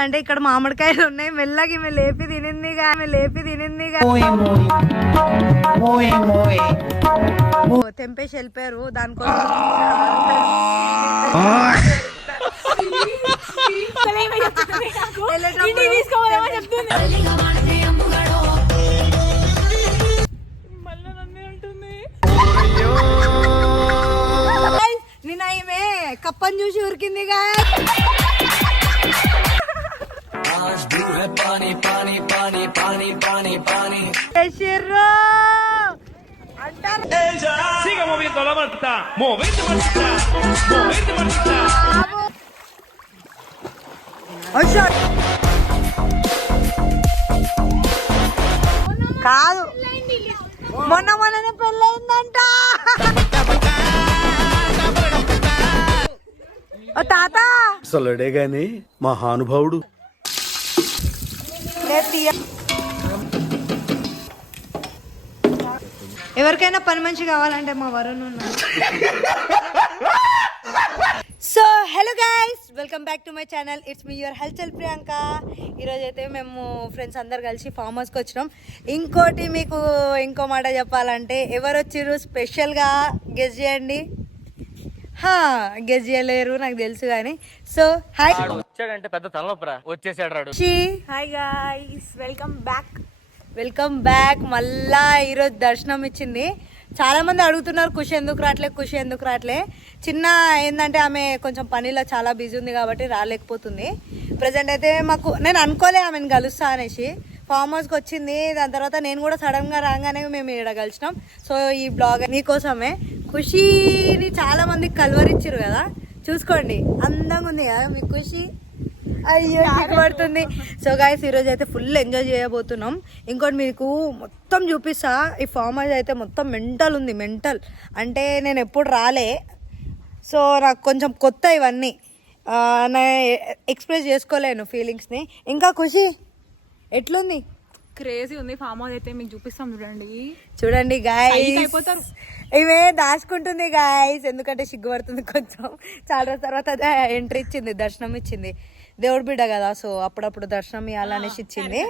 చెప్పాలంటే ఇక్కడ మామిడికాయలు ఉన్నాయి. మెల్లగా ఈమె లేపి తినిందిగా తెంపేసి వెళ్ళిపోయారు. దానికోసం నిన్న ఈమె కప్పని చూసి ఉరికిందిగా. కాదు మొన్ననే పెళ్ళయిందంట. తాత అసలుడే గాని మహానుభావుడు. ఎవరికైనా పని మంచి కావాలంటే మా వరుణ్ ఉన్నారు. So hello guys, welcome back to my channel. It's me your హల్చల్ ప్రియాంక. ఈరోజు అయితే మేము ఫ్రెండ్స్ అందరు కలిసి ఫామ్ హౌస్కి వచ్చినాం. ఇంకోటి మీకు ఇంకో మాట చెప్పాలంటే ఎవరు వచ్చిర్రు స్పెషల్గా గెస్ చేయండి. గెస్ చేయలేరు నాకు తెలుసు కానీ. సో హాయ్, వచ్చాడంటే పెద్ద తలనొప్పరా, వచ్చేసాడు. Hi guys, welcome back. మళ్ళా ఈరోజు దర్శనం ఇచ్చింది. చాలా మంది అడుగుతున్నారు ఖుషి ఎందుకు రావట్లే. చిన్న ఏంటంటే ఆమె కొంచెం పనిలో చాలా బిజీ ఉంది కాబట్టి రాలేకపోతుంది. ప్రజెంట్ అయితే నేను అనుకోలే ఆమెను కలుస్తా అనేసి ఫామ్ హౌస్కి వచ్చింది. దాని తర్వాత నేను కూడా సడన్గా రాగానే మేము ఇక్కడ కలిసినాం. సో ఈ బ్లాగ్ మీకోసమే. ఖుషిని చాలా మందికి కలవరిచ్చారు కదా, చూసుకోండి అందంగా ఉంది కదా మీ ఖుషి. అయ్యో పడుతుంది. సో గైస్ ఈరోజు అయితే ఫుల్ ఎంజాయ్ చేయబోతున్నాం. ఇంకోటి మీకు మొత్తం చూపిస్తా. ఈ ఫామ్ హౌస్ అయితే మొత్తం మెంటల్ ఉంది. మెంటల్ అంటే నేను ఎప్పుడు రాలే, సో నాకు కొంచెం కొత్త ఇవన్నీ. నేను ఎక్స్ప్రెస్ చేసుకోలేను ఫీలింగ్స్ని. ఇంకా ఖుషి ఎట్లుంది? క్రేజీ ఉంది ఫామ్ హౌస్ అయితే. మీకు చూపిస్తాం చూడండి గైస్. ఇవే దాచుకుంటుంది గైస్, ఎందుకంటే సిగ్గుపడుతుంది కొంచెం. చాలా రోజుల తర్వాత ఎంట్రీ ఇచ్చింది, దర్శనం ఇచ్చింది. దేవుడు బిడ్డ కదా, సో అప్పుడప్పుడు దర్శనం ఇవ్వాలనేసి ఇచ్చింది.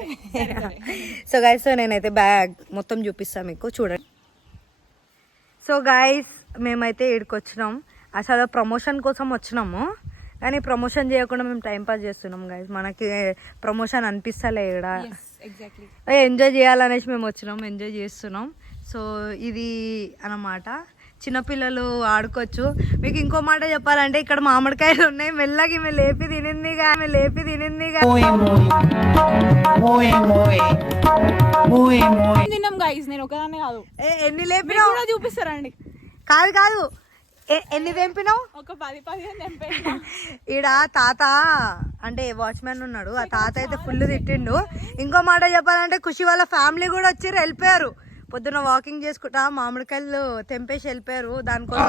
సో గైస్ నేనైతే బ్యాగ్ మొత్తం చూపిస్తాను మీకు, చూడండి. సో గైస్ మేమైతే ఇక్కడికి వచ్చినాం. అసలు ప్రమోషన్ కోసం వచ్చినాము, కానీ ప్రమోషన్ చేయకుండా మేము టైంపాస్ చేస్తున్నాం గైస్. మనకి ప్రమోషన్ అనిపిస్తలే ఇక్కడ. ఎంజాయ్ చేయాలనేసి మేము వచ్చినాం, ఎంజాయ్ చేస్తున్నాం. సో ఇది అన్నమాట. చిన్నపిల్లలు ఆడుకోవచ్చు. మీకు ఇంకో మాట చెప్పాలంటే ఇక్కడ మామిడికాయలు ఉన్నాయి. మెల్లగా ఈమె లేపి తినిందిగా. తిన్నాం గైస్, నేను ఒకదాన్నే కాదు. ఎన్ని లేపినావు చూపిస్తారండి? కాదు ఎన్ని తెంపినావు? ఒక 10 తెంపేనా. ఈడ తాత అంటే వాచ్మెన్ ఉన్నాడు, ఆ తాత అయితే ఫుల్ తిట్టిండు. ఇంకో మాట చెప్పాలంటే ఖుషి వాళ్ళ ఫ్యామిలీ కూడా వచ్చి వెళ్ళిపోయారు. పొద్దున వాకింగ్ చేసుకుంటా మామిడికాయలు తెంపేసి వెళ్ళిపోయారు. దానికోసం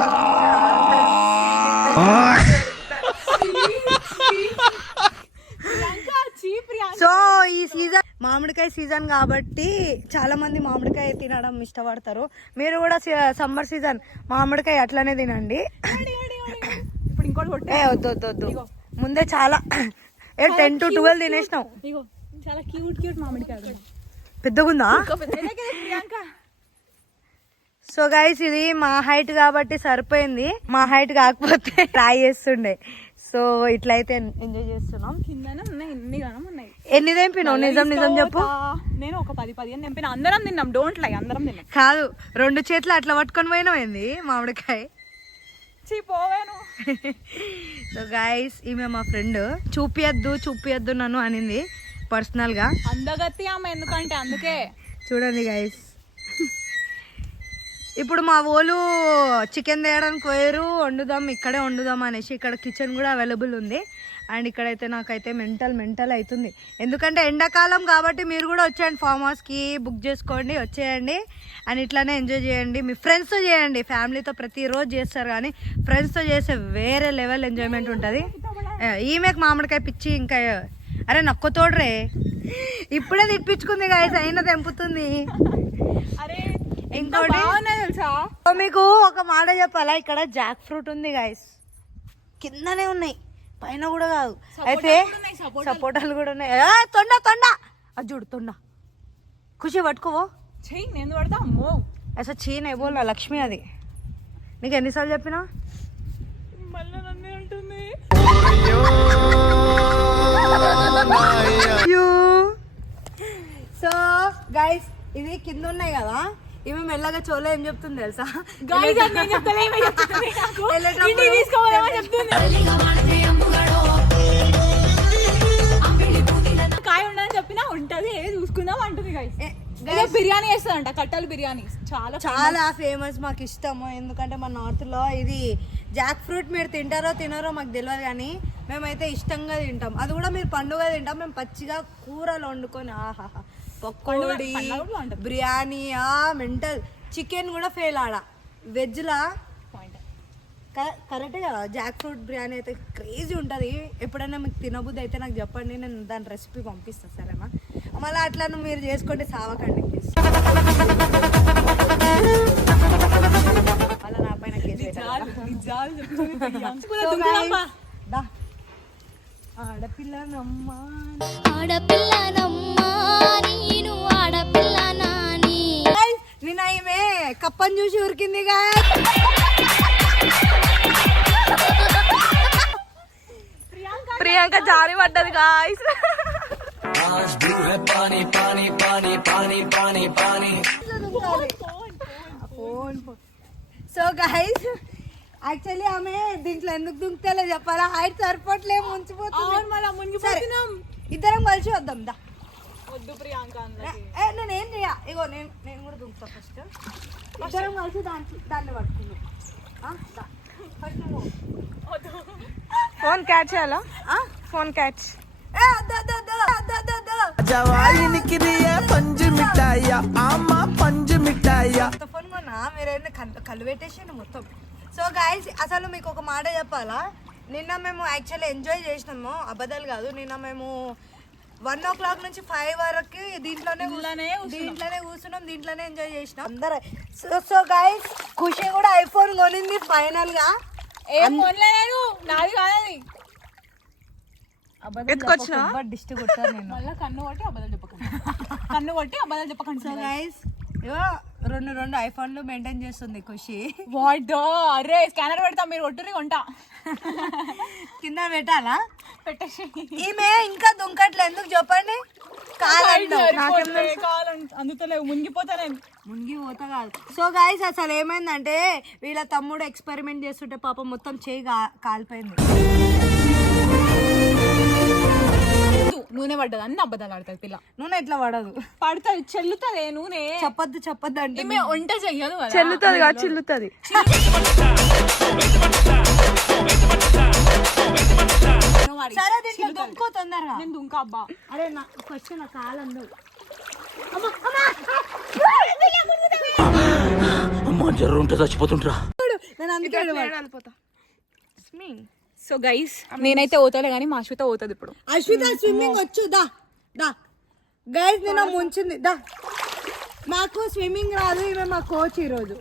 సో ఈ సీజన్ మామిడికాయ సీజన్ కాబట్టి చాలా మంది మామిడికాయ తినడం ఇష్టపడతారు. మీరు కూడా సమ్మర్ సీజన్ మామిడికాయ అట్లనే తినండి. వద్దు ముందే చాలా 10 to 12 తినేసినావు. చాలా క్యూట్ మామిడికాయ పెద్దగుందా? సో గైస్ ఇది మా హైట్ కాబట్టి సరిపోయింది. మా హైట్ కాకపోతే ట్రై చేస్తుండే. సో ఇట్లయితే ఎంజాయ్ చేస్తున్నాం. ఎన్ని తెంపినావు? నిజం చెప్పు. నేను ఒక 10 తెంపిన. అందరం తిన్నాం, డోంట్ లై, అందరం తిన్నాం. కాదు 2 చేతులు అట్లా పట్టుకొని పోయినావు ఏంది మామిడికాయ? పోయాను. సో గైస్ ఈమె మా ఫ్రెండ్. చూపియద్దు నన్ను అనింది పర్సనల్ గా. అందగత్తి ఆమె, ఎందుకంటే అందుకే. చూడండి గైస్, ఇప్పుడు మా వాళ్ళు చికెన్ తేయడానికి పోయారు. ఇక్కడే వండుదాం అనేసి. ఇక్కడ కిచెన్ కూడా అవైలబుల్ ఉంది. అండ్ ఇక్కడైతే నాకైతే మెంటల్ అవుతుంది, ఎందుకంటే ఎండాకాలం కాబట్టి. మీరు కూడా వచ్చేయండి ఫామ్ హౌస్కి, బుక్ చేసుకోండి, వచ్చేయండి. అండ్ ఇట్లానే ఎంజాయ్ చేయండి. మీ ఫ్రెండ్స్తో చేయండి. ఫ్యామిలీతో ప్రతిరోజు చేస్తారు, కానీ ఫ్రెండ్స్తో చేసే వేరే లెవెల్ ఎంజాయ్మెంట్ ఉంటుంది. ఈమెకు మామిడికాయ పిచ్చి. ఇంకా అరే నొక్క తోడ్రే, ఇప్పుడే తిప్పించుకుంది గాయస్, అయినా తెంపుతుంది. ఇంకోటి మీకు ఒక మాట చెప్పాలా, ఇక్కడ జాక్ ఫ్రూట్ ఉంది గాయస్, కిందనే ఉన్నాయి. పైన కూడా కాదు. అయితే సపోటాలు కూడా ఉన్నాయి. తొండ అది చూడు తొండ. ఖుషి పట్టుకోవో. చెయ్యి నేను పడతా. అమ్మో అసలు చీనే బోలా లక్ష్మి అది. నీకు ఎన్నిసార్లు చెప్పినా? మళ్ళీ నన్నే అంటుంది. సో గైస్ ఇది కింద ఉన్నాయి కదా, ఇవి మెల్లగా చోలో ఏం చెప్తుంది తెలుసా? Guys, అది నేను చెప్తలే, ఈమె చెప్తుంది నాకు. ఇంటికి తీసుకోవాలని చెప్తుంది. కాయ ఉండదని చెప్పినా ఉంటది, చూసుకుందాం అంటుంది. గైస్ బిర్యానీ చేస్తుందంట, కట్టలు బిర్యానీ చాలా ఫేమస్, మాకు ఇష్టము. ఎందుకంటే మన నార్త్ లో ఇది జాక్ ఫ్రూట్ మీరు తింటారో తినారో మాకు తెలియదు, కానీ మేమైతే ఇష్టంగా తింటాం. అది కూడా మీరు పండుగ తింటాం, మేము పచ్చిగా కూరలు వండుకొని ఆహాహా. పకోడీ, బిర్యానీ, మెంటల్. చికెన్ కూడా ఫెయిల్ ఆడ. వెజ్లా కరెక్టే కదా. జాక్ ఫ్రూట్ బిర్యానీ అయితే క్రేజీ ఉంటుంది. ఎప్పుడైనా మీకు తినబుద్ధి అయితే నాకు చెప్పండి, నేను దాని రెసిపీ పంపిస్తాను సరేనా? మళ్ళీ అట్లా మీరు చేసుకుంటే సావకండి అలా నా పైన ఆడపిల్లనమ్మా నిన్న ఈమె కప్పని చూసి ఉరికింది. ప్రియాంక జారి పడ్డది గాయ్స్. సో గైస్ యాక్చువల్లీ ఆమె దీంట్లో ఎందుకు దుంకుతలే చెప్పాలా? హైట్ సరిపోట్లే, ముంచిపోతుంది. ఇద్దరం కలిసి వద్దాం దా. వద్దు ప్రియాంక, నేను ఏం చేయ, ఇగో నేను కూడా దుంకుతా. ఫస్ట్ ఇద్దరం కలిసి దాన్ని పట్టుకున్నాం. ఫోన్ క్యాచ్ చేయాలా? Phone catch. మీరైనా కళ్ళు పెట్టేసిండు మొత్తం. సో గైస్ అసలు మీకు ఒక మాట చెప్పాలా, నిన్న మేము యాక్చువల్లీ ఎంజాయ్ చేసినాము, అబద్ధాలు కాదు. నిన్న మేము 1 o'clock నుంచి 5 వరకు దీంట్లోనే కూర్చున్నాం, దీంట్లోనే ఎంజాయ్ చేసినాం అందరూ. సో గైస్ ఖుషి కూడా ఐఫోన్ కొనింది ఫైనల్ గా. ఏం కొనలేదు, నాది కాదది. ఎత్తుకొచ్చినా డిస్ట్ కొట్టాను నేను. మళ్ళీ కన్ను కొట్టి అబద్ధాలు చెప్పకండి. సో గైస్ ఇవో రెండు ఐఫోన్లు మెయింటైన్ చేస్తుంది ఖుషి. వాట్ అరే స్కానర్ పెడతా, మీరు కొట్టుర్రి కొంటా. కింద పెట్టాలా? పెట్టేసి ఈమె ఇంకా దుంకట్లే, ఎందుకు చెప్పండి? అందుతలేవు, మునిగిపోతా నేను. మునిగిపోతా కాదు. సో గైస్ అసలు ఏమైందంటే వీళ్ళ తమ్ముడు ఎక్స్పెరిమెంట్ చేస్తుంటే పాపం మొత్తం చేయి కాలిపోయింది. నూనె పడ్డది అన్ని అబద్ధాలు ఆడుతుంది పిల్ల. నూనె ఎట్లా పడదు, పడుతుంది, చెల్లుతుంది నూనె. చెప్పొద్దు అంటే వంట చెయ్యదు, చెల్లుతుంది కాదు చిల్లుతుంది. సరే దీంట్లో దుంకు తొందరగా. నేను దుంకా అబ్బా. అరే నా ఫస్ట్ నా కాలందు. చచ్చిపోతుంటరా. నేను అందుకే సో గైస్ నేనైతే పోతాలే కానీ మా అశ్విత పోతుంది ఇప్పుడు. అశ్విత స్విమ్మింగ్ వచ్చు దా. గైస్ నిన్న ముంచింది దా. మాకు స్విమ్మింగ్ రాదు, ఈమె మా కోచ్ ఈరోజు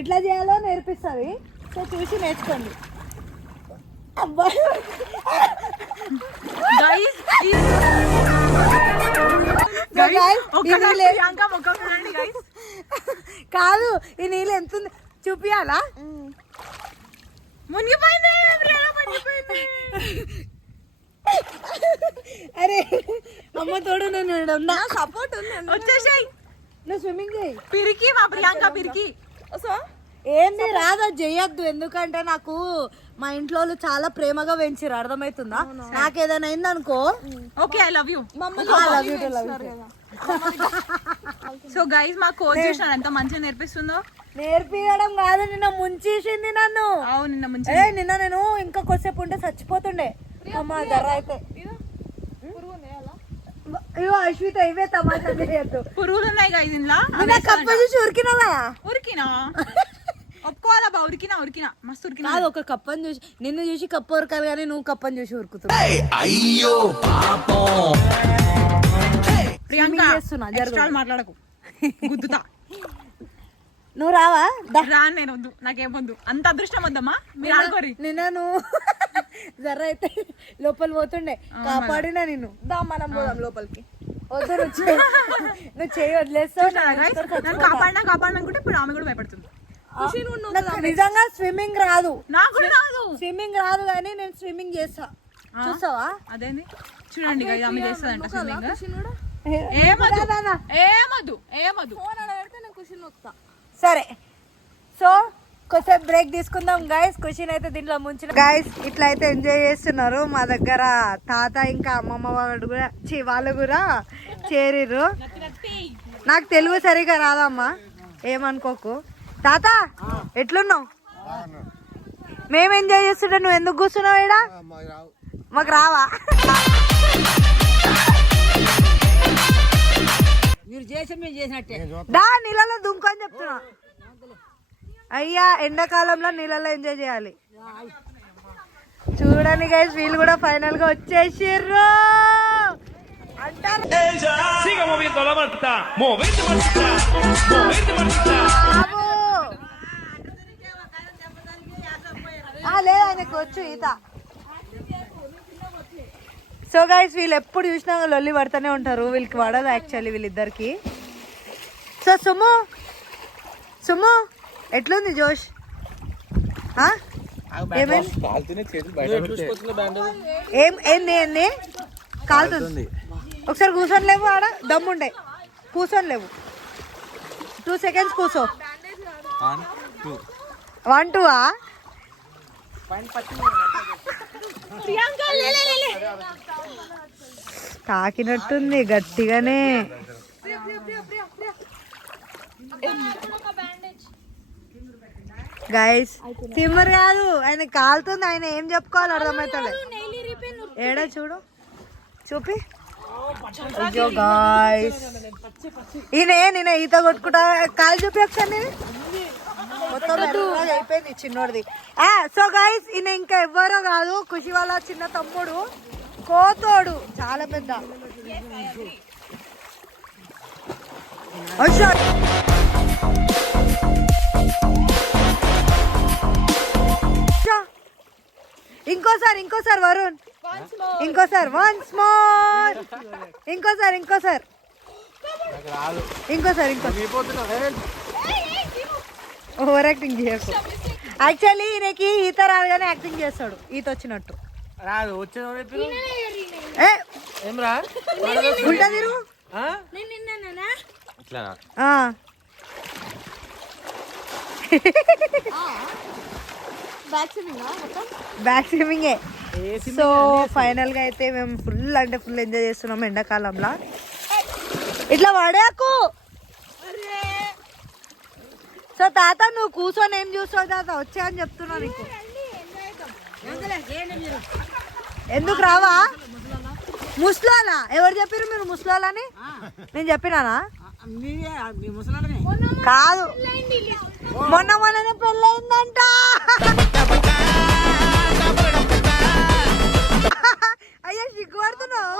ఎట్లా చేయాలో నేర్పిస్తుంది. సో చూసి నేర్చుకోండి. అబ్బా కాదు ఈ నీళ్ళు ఎంత చూపియాలా? మునిగిపోయింది. అరే అమ్మ తోడు నేను సపోర్ట్ ఉంది, వచ్చేసాయి. నువ్వు స్విమ్మింగ్ చేయి. పిరికి మా ప్రియాంక పిరికి. సో ఏంది రాదా చెయ్యొద్దు, ఎందుకంటే నాకు మా ఇంట్లో వాళ్ళు చాలా ప్రేమగా పెంచారు, అర్థమవుతుందా? నాకు ఏదైనా అయిందనుకో okay I love you. So guys మా కోచ్ చూసినారు ఎంత మంచిగా నేర్పిస్తుందో. నేర్పియడం కాదు, నిన్న ముంచేసింది నన్ను. అవును నిన్న ముంచి. నిన్న నేను ఇంకా కొద్దిసేపు ఉంటే చచ్చిపోతుండే. అమ్మా ధర అయితే అయ్యో అశ్విత ఇవే తమాషా చేయొద్దు. పురుగులు ఉన్నాయి గైస్ ఇంట్లో. కప్ప చూసి ఉరికినావా? ఉరికినా ఒప్పుకోవాలా బా. ఉరికినా మస్తు ఉరికినా. కాదు ఒక కప్పని చూసి నిన్ను చూసి కప్ప ఉరకాలి, కానీ నువ్వు కప్పని చూసి ఉరుకుతావు. ప్రియాంక మాట్లాడకు, గుద్దుతా. నువ్వు రావా రాను నేను, వద్దు నాకేం వద్దు, అంత అదృష్టం వద్దమ్మా, మీరు ఆడుకోరి. నిన్న నువ్వు జర్ర అయితే లోపల పోతుండే కాపాడినా నిన్ను. దా మనం పోదాం లోపలికి. వద్దు నువ్వు చేయి వదిలేస్తావు. నన్ను కాపాడినా ఇప్పుడు ఆమె కూడా భయపడుతుంది. నాకు నిజంగా స్విమ్మింగ్ రాదు. నాకు కూడా రాదు స్విమ్మింగ్ రాదు కానీ నేను స్విమ్మింగ్ చేస్తా. చూస్తావా? అదేంది చూడండి guys, ఆమె చేస్తుందంట స్విమ్మింగ్. సరే సో కొంచెం బ్రేక్ తీసుకుందాం గైస్. ఖుషిని అయితే దీంట్లో ముంచిన గైస్ ఇట్లా అయితే ఎంజాయ్ చేస్తున్నారు. మా దగ్గర తాత ఇంకా అమ్మమ్మ వాళ్ళు కూడా వాళ్ళు కూడా చేరిర్రు. నాకు తెలుగు సరిగా రాదమ్మా, ఏమనుకోకు. తాత ఎట్లున్నావు? మేము ఎంజాయ్ చేస్తుంటే నువ్వు ఎందుకు కూర్చున్నావు ఈడ? మాకు రావా? మీరు చేసి మేము చేసినట్టే. దా నీళ్ళలో దుంకొని చెప్తున్నా. అయ్యా ఎండాకాలంలో నీళ్ళలో ఎంజాయ్ చేయాలి. చూడండి గైస్, వీళ్ళు కూడా ఫైనల్ గా వచ్చేసిర్రు అంటారు. లేదు ఆయనకు వచ్చు ఈత. సో గైస్ వీళ్ళు ఎప్పుడు చూసినా లొల్లి పడుతూనే ఉంటారు. వీళ్ళకి పడదు యాక్చువల్లీ వీళ్ళిద్దరికి. సో సుమ్ము ఎట్లుంది జోష్? ఏంది కాలుతుంది? ఒకసారి కూర్చొని లేవు, ఆడ దమ్ముండే కూర్చొని లేవు. 2 seconds కూర్చో. 1 2 తాకినట్టుంది గట్టిగానే. గైస్ సిమ్మర్ కాదు, ఆయన కాలుతుంది. ఆయన ఏం చెప్పుకోవాలి అర్థమవుతలే. ఏడా చూడు, చూపి. అయ్యో గాయ్స్, ఈయన ఈత కొట్టుకుంటా. కాలు చూపి ఒకసారి. మొత్తం అయిపోయింది చిన్నోడిది. సో గైస్ ఈయన ఇంకా ఎవ్వరో కాదు, ఖుషి వాళ్ళ చిన్న తమ్ముడు కోతోడు, చాలా పెద్ద. ఇంకోసారి వరుణ్, ఇంకోసారి వన్స్ మోర్, ఇంకోసారి ఓవర్ యాక్టింగ్ చేయకు. యాక్చువల్లీ ఈయనకి ఈత రాదు కానీ యాక్టింగ్ చేస్తాడు ఈత వచ్చినట్టు. రాదు ఉల్టా తిరుగు. బ్యాక్ స్విమ్మింగే. సో ఫైనల్ గా అయితే మేము ఫుల్ అంటే ఫుల్ ఎంజాయ్ చేస్తున్నాం ఎండాకాలంలో. ఇట్లా పడేకు. సో తాత నువ్వు కూర్చొని ఏం చూస్తావు తాత? వచ్చా అని చెప్తున్నా నీకు. ఎందుకు రావా? ముసలాలా? ఎవరు చెప్పారు మీరు ముసలాలని? నేను చెప్పినానా? కాదు, మొన్ననే పెళ్ళయిందంట. అయ్యా సిగ్గుపడుతున్నావు.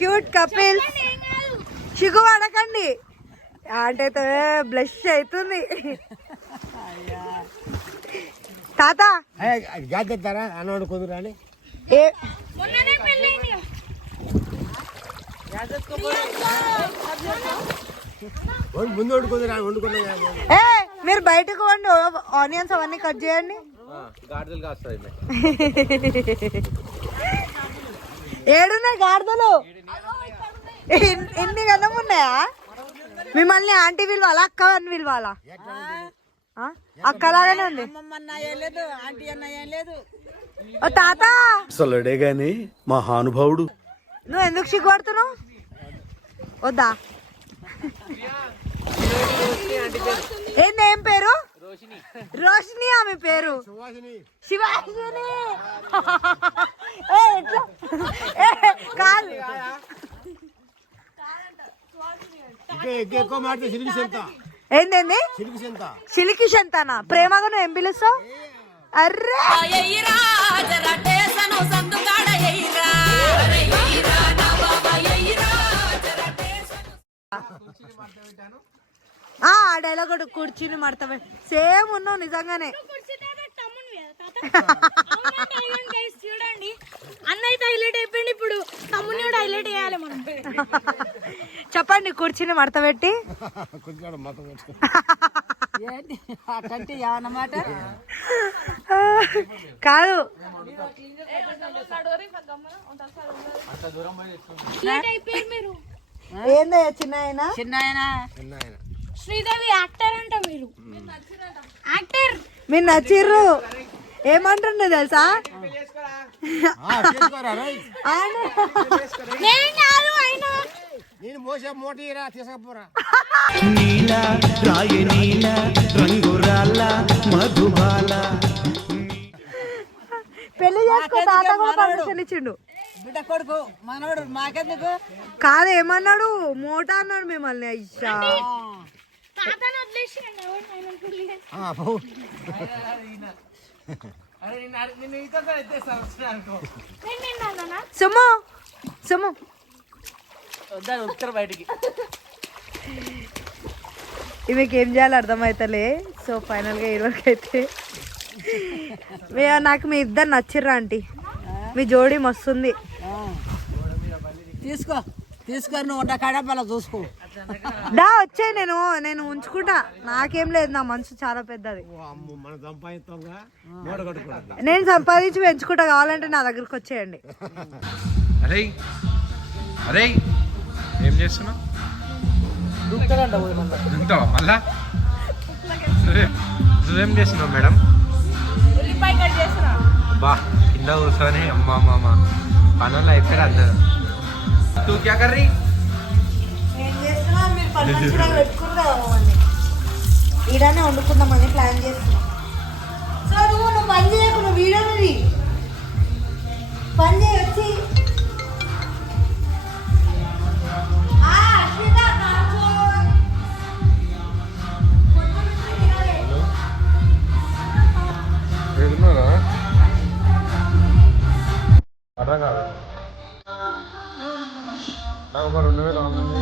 క్యూట్ కపిల్, సిగ్గు పడకండి. అంటే బ్లష్ అవుతుంది. తాత అన్నవాడు కుదురాని ముందు మీరు బయటకు వండి ఆనియన్స్ అవన్నీ కట్ చేయండి. ఏడున్నాయి గాడిదలు? ఎన్ని గన్నం ఉన్నాయా? మిమ్మల్ని ఆంటీ విలువాలా అక్క అని విలువాలా? అక్కలాగానే ఉంది. ఓ తాత అసలుడే గాని మహానుభావుడు. నువ్వు ఎందుకు సిగ్గుపడుతున్నావు? వద్దా? ఏం పేరు? రోషిని. ఆమె పేరు శివాషిని. కాదు, ఏంటండి సిలికి సంతానా? ప్రేమగా నువ్వు ఏం పిలుస్తావు? అర్రే ఆ డైలాగ్ కుర్చీని మడత సేమ్ ఉన్నావు నిజంగానే. చూడండి అన్న అయితే హైలైట్ అయిపోయింది, ఇప్పుడు తమ్ముని కూడా హైలైట్ చేయాలి మనం. చెప్పండి కుర్చీని మడత పెట్టి. కాదు ఏందో చిన్న శ్రీదేవి యాక్టర్ అంట, మీరు యాక్టర్. మీరు నచ్చిర్రు ఏమంటుండే తెలుసా? నేను మోసే మోటీరా తీసుకపోరా. నీల రాయ నీల రంగురాల మధుబాల. పెళ్లి చేసుకో తాత కూడా పర్మిషన్ ఇచ్చిండు. బిడ్డ కొడుకు మనవాడు మాకెందుకు. కాదు ఏమన్నాడు మోటా అన్నాడు మిమ్మల్ని. అయ్యా తాతను వదిలేసి సుమ్ము సుమ్ము బయటికి ఈమెకి ఏం చేయాలో అర్థమవుతలే. సో ఫైనల్గా ఈరోజు అయితే నాకు మీ ఇద్దరు నచ్చిర్రా ఆంటీ, మీ జోడీ మస్తుంది. తీసుకొని నువ్వు వంట కాడ చూసుకో. దా వచ్చే నేను ఉంచుకుంటా, నాకేం లేదు, నా మనసు చాలా పెద్దది. నేను సంపాదించి పెంచుకుంటా, కావాలంటే నా దగ్గరకు వచ్చేయండి. అరే అరే ఏం చేస్తున్నావు? దుంతావా మళ్ళా? నువ్వేం చేస్తున్నావు మేడం? ఉల్లిపాయ కట్ చేస్తున్నా. బా కింద కూర్చొని అమ్మా మామ పనులు అయిపోయారు అందరు. తూ క్యా కర్రీ? ఈడనే వండుకుందామని ప్లాన్ చేస్తున్నా. సో నువ్వు పని చేయకు, నువ్వు వీడియోని పని చేయొచ్చి అర్థం కాదు నాకు ఒక 2000 అవుతుంది.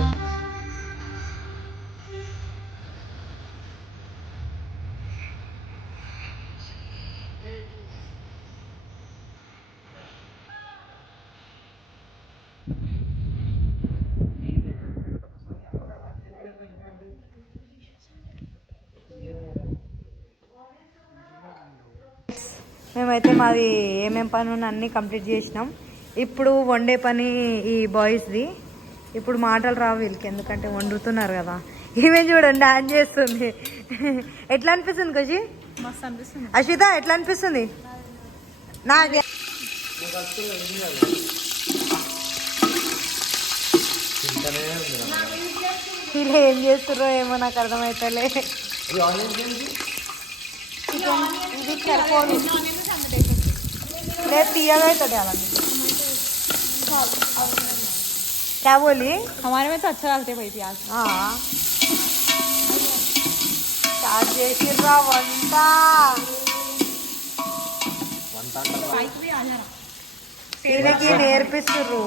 మేమైతే మాది ఏమేం పని ఉన్నా అన్నీ కంప్లీట్ చేసినాం. ఇప్పుడు వండే పని ఈ బాయ్స్ది. ఇప్పుడు మాటలు రావు వీళ్ళకి, ఎందుకంటే వండుతున్నారు కదా. ఈమె చూడండి డాన్స్ చేస్తుంది. ఎట్లా అనిపిస్తుంది ఖుషి? మస్తు అనిపిస్తుంది. అశ్విత ఎట్లా అనిపిస్తుంది? నాకు వీళ్ళు ఏం చేస్తారో ఏమో నాకు అర్థమవుతలే. ఇది సరిపోదు, లేదు తీయగా అవుతుంది అలా. क्या बोली? हमारे में तो अच्छा डालते भाई प्याज. స్టార్ట్ చేసిర్రా వంట. వీళ్ళకి నేర్పిస్తుర్రు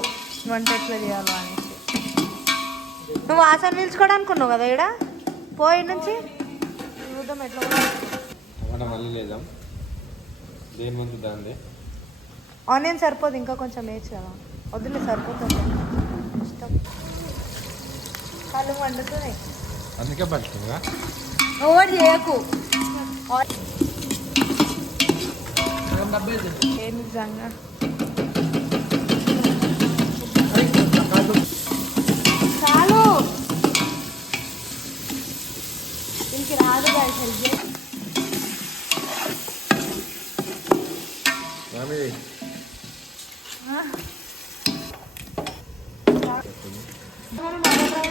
వంట ఎట్లా చేయాలో అనేసి. నువ్వు వాసన పీల్చుకోవడానికి ఉన్నావు కదా ఇక్కడ, పోయి నుంచి చూద్దాం ఎట్లా. మళ్ళీ లేదాం దేని ముందు దాందే. ఆనియన్ సరిపోదు, ఇంకా కొంచెం వేయచ్చు కదా. వద్దులే సరిపోతుంది, ఇష్టం. కళ్ళు వండుతున్నాయి అందుకే పడుతుందా? ఓవర్ చేయకు. నిజంగా చాలు, ఇంక రాదు హెల్ప్.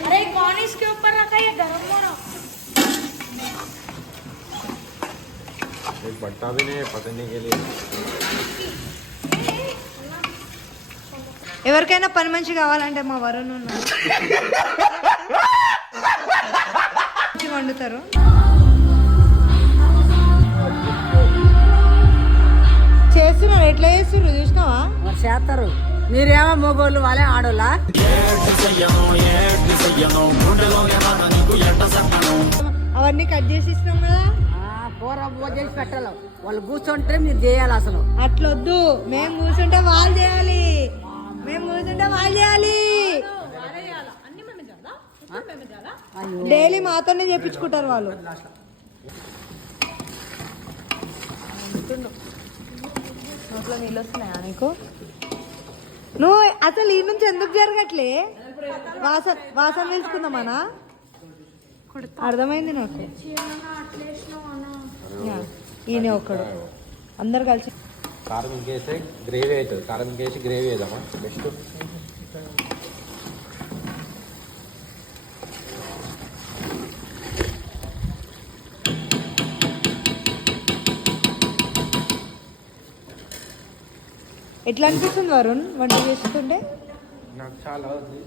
अरे कौन इसके ऊपर रखा है? गरम हो रहा. एक बट्टा भी नहीं है पकड़ने के लिए. ఎవరికైనా పని మంచి కావాలంటే మా వరుణ్ ఉన్నారు, వండుతారు. చేస్తున్నారు, ఎట్లా చేస్తున్నారు చూసినావా? చేస్తారు. మీరేమో మొగోళ్ళు వాళ్ళే ఆడోళ్ళా అవన్నీ కట్ చేసి ఇస్తున్నాం కదా. కూర బువ్వ చేసి పెట్టాలి వాళ్ళు కూర్చుంటే మీరు చేయాలి అసలు అట్లొద్దు, మేము కూర్చుంటే వాళ్ళు చేయాలి, మేము కూర్చుంటే వాళ్ళు చేయాలి. డైలీ మాతోనే చేపించుకుంటారు వాళ్ళు. నోట్లో నీళ్ళు వస్తున్నాయా నీకు? నువ్వు అసలు ఈ నుంచి ఎందుకు జరగట్లే? వాసన వాసన తెలుసుకుందామనా? అర్థమైంది నాకు. యా, ఈయన ఒక్కడు, అందరు కలిసి. కారం ఇంకేస్తే గ్రేవీ అవుతుంది. కారం ఇంకేసి గ్రేవీ వేద్దామా బెస్ట్. ఎట్లా అనిపిస్తుంది వరుణ్ వంట చేస్తుంటే? నాకు చాలా ఉంది.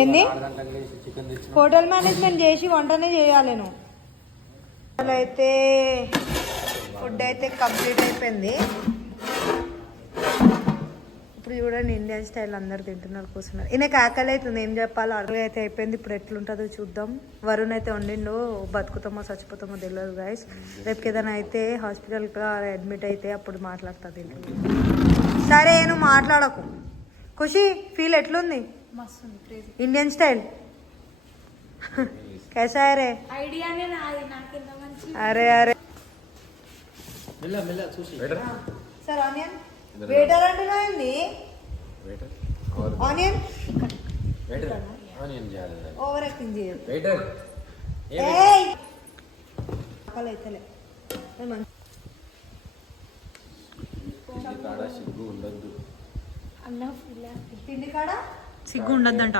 ఏంది? 6 గంటలకు లేచి చికెన్ తెచ్చిన. హోటల్ మేనేజ్మెంట్ చేసి వంటనే చేయాలి నువ్వు. అయితే ఫుడ్ అయితే కంప్లీట్ అయిపోయింది. ఇప్పుడు చూడండి, ఇండియన్ స్టైల్ అందరు తింటున్నారు, కూర్చున్నారు. ఈయనకి ఆకలి అవుతుంది, ఏం చెప్పాలో అర్థం అయితే అయిపోయింది. ఇప్పుడు ఎట్లుంటుందో చూద్దాం. వరుణ్ అయితే వండిండు, బతుకుతామో చచ్చిపోతామో తెలియదు గైస్. రేపుకి ఏదైనా అయితే హాస్పిటల్గా అడ్మిట్ అయితే అప్పుడు మాట్లాడుతుంది. సరే నువ్వు మాట్లాడకు. ఖుషి ఫీల్ ఎట్లుంది? ఇండియన్ స్టైల్ कैसा है रे? ఐడియానే నాది, నాకింత మంచి. अरे अरे सर ऑनियन वेटर अंటున్నా ఏంది? ఆనియన్ ఆనియన్ చేయాలి. ఓవర్ యాక్టింగ్ చేయదు. వెయిటర్ ఏయ్ ఆకలి అయితలే. సిగ్గు ఉండద్దు. తిండి కాడ సిగ్గు ఉండద్దంట.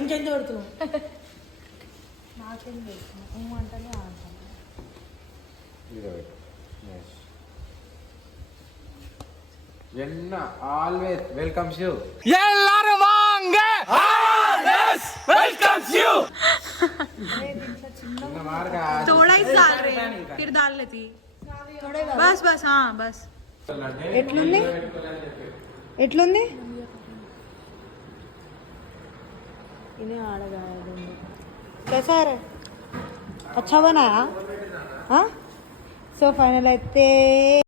ఇంకెంత పెడుతున్నావు? నాకేం తెలుసు, అంటేనే ఆడతాను. ఎన్న ఆల్వేస్ వెల్కమ్స్ యూ. थोड़ा ही डाल रहे हैं, फिर डाल लेती. बस बस हाँ बस. ఎట్లుంది? ఎట్లుంది? इन्हें आड़गा कैसा है? अच्छा बनाया. हाँ, सो फाइनल అయితే